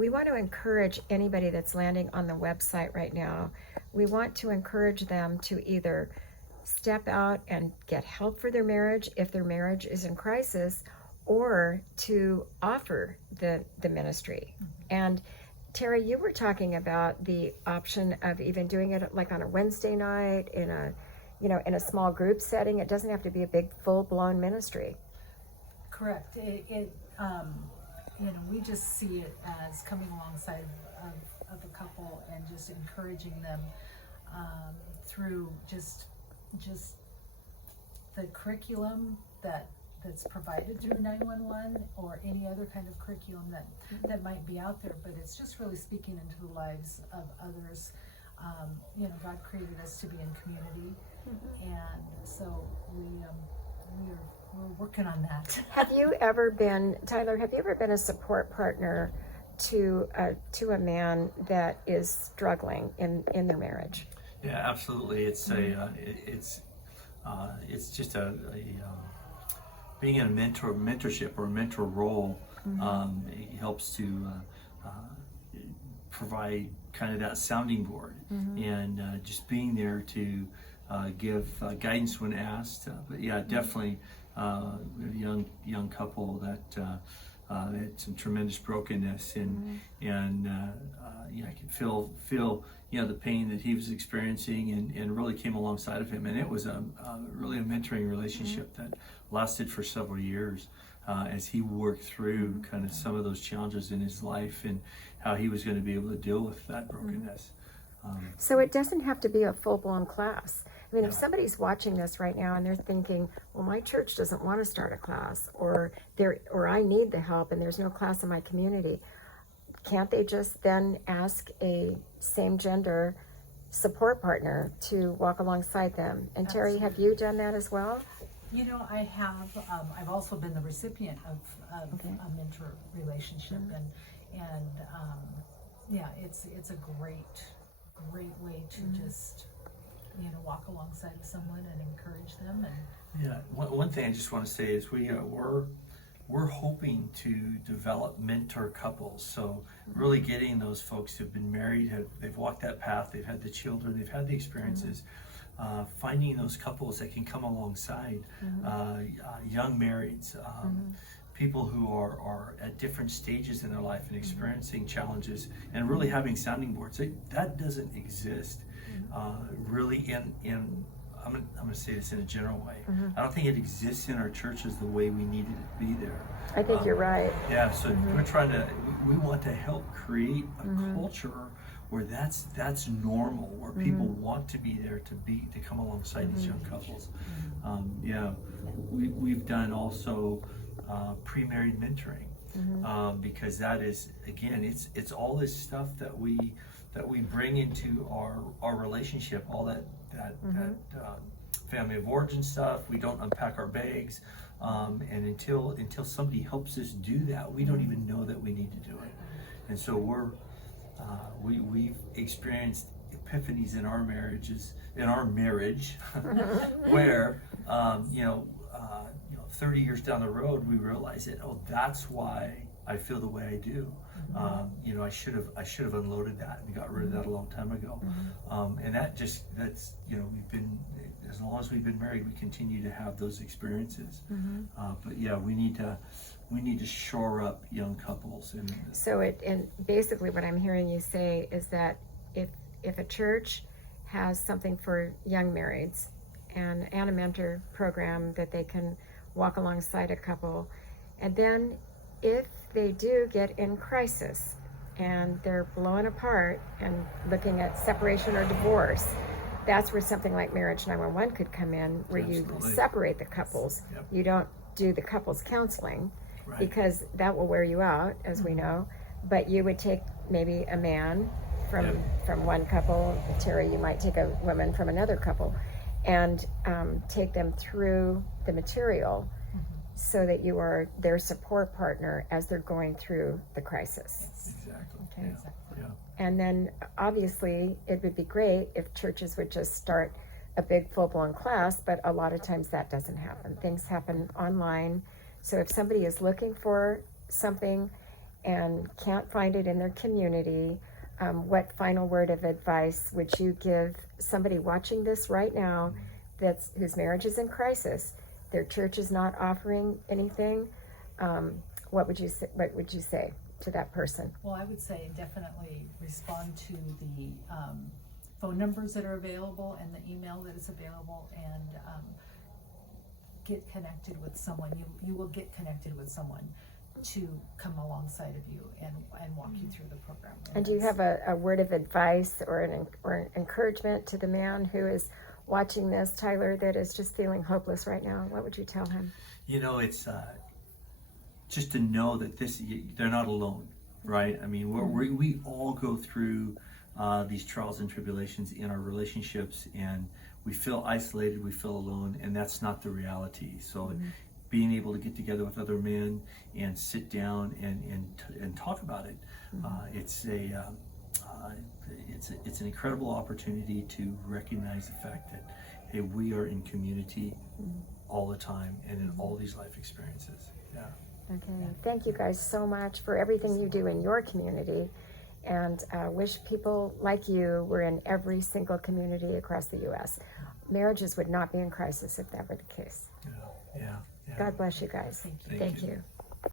We want to encourage anybody that's landing on the website right now, we want to encourage them to either step out and get help for their marriage if their marriage is in crisis, or to offer the ministry. And Terry, you were talking about the option of even doing it like on a Wednesday night in a, in a small group setting. It doesn't have to be a big full-blown ministry. Correct. We just see it as coming alongside of a couple and just encouraging them through just the curriculum that's provided through 911 or any other kind of curriculum that might be out there, but it's just really speaking into the lives of others. God created us to be in community, and so we're working on that. Have you ever been, Tyler, have you ever been a support partner to a man that is struggling in their marriage? Yeah, absolutely. It's it's just being in a mentorship or a mentor role. It helps to provide kind of that sounding board, and just being there to give guidance when asked. But yeah, definitely, we have a young couple that had some tremendous brokenness, and I could feel the pain that he was experiencing, and really came alongside of him, and it was really a mentoring relationship that lasted for several years as he worked through kind of some of those challenges in his life and how he was going to be able to deal with that brokenness. So it doesn't have to be a full-blown class. I mean, No. if somebody's watching this right now and they're thinking, well, my church doesn't want to start a class, or I need the help and there's no class in my community, can't they just then ask a same gender support partner to walk alongside them? And Terry, have you done that as well? I have. I've also been the recipient of a mentor relationship, and it's a great way to just walk alongside of someone and encourage them. And Yeah, one thing I just want to say is we're hoping to develop mentor couples. So really getting those folks who've been married, they've walked that path, they've had the children, they've had the experiences. Finding those couples that can come alongside young marrieds, people who are at different stages in their life and experiencing challenges, and really having sounding boards. That doesn't exist really in I'm going to say this in a general way. I don't think it exists in our churches the way we needed it to be there. I think you're right. Yeah, so we want to help create a culture where that's normal, where people want to be there to come alongside these young couples. We've done also pre-married mentoring, because that is, again, it's all this stuff that we bring into our relationship, all that family of origin stuff. We don't unpack our bags, and until somebody helps us do that, we don't even know that we need to do it. And so we've experienced epiphanies in our marriage, where 30 years down the road we realize that, that's why I feel the way I do. I should have unloaded that and got rid of that a long time ago. And that's we've been, as long as we've been married, we continue to have those experiences. But yeah, we need to shore up young couples. And basically what I'm hearing you say is that if a church has something for young marrieds and a mentor program that they can walk alongside a couple, and then if they do get in crisis and they're blowing apart and looking at separation or divorce, that's where something like Marriage 911 could come in, where Absolutely. You separate the couples. Yep. You don't do the couples counseling, Right. because that will wear you out, as we know, but you would take maybe a man from one couple, Terry, you might take a woman from another couple, and take them through the material so that you are their support partner as they're going through the crisis. Exactly. Okay. Yeah. And then obviously it would be great if churches would just start a big full-blown class, but a lot of times that doesn't happen. Things happen online. So if somebody is looking for something and can't find it in their community, what final word of advice would you give somebody watching this right now whose marriage is in crisis, their church is not offering anything? What would you say to that person? Well, I would say definitely respond to the phone numbers that are available and the email that is available, and get connected with someone. You will get connected with someone to come alongside of you and walk you through the program. And do you have a word of advice or an encouragement to the man who is watching this, Tyler, that is just feeling hopeless right now? What would you tell him? You know, it's just to know that they're not alone, right? I mean, we all go through these trials and tribulations in our relationships, and we feel isolated, we feel alone, and that's not the reality. So being able to get together with other men and sit down and talk about it, it's an incredible opportunity to recognize the fact that, hey, we are in community all the time and in all these life experiences. Yeah. Okay. Thank you guys so much for everything you do in your community, and wish people like you were in every single community across the U.S. Marriages would not be in crisis if that were the case. Yeah. God bless you guys. Thank you. Thank Thank you. you.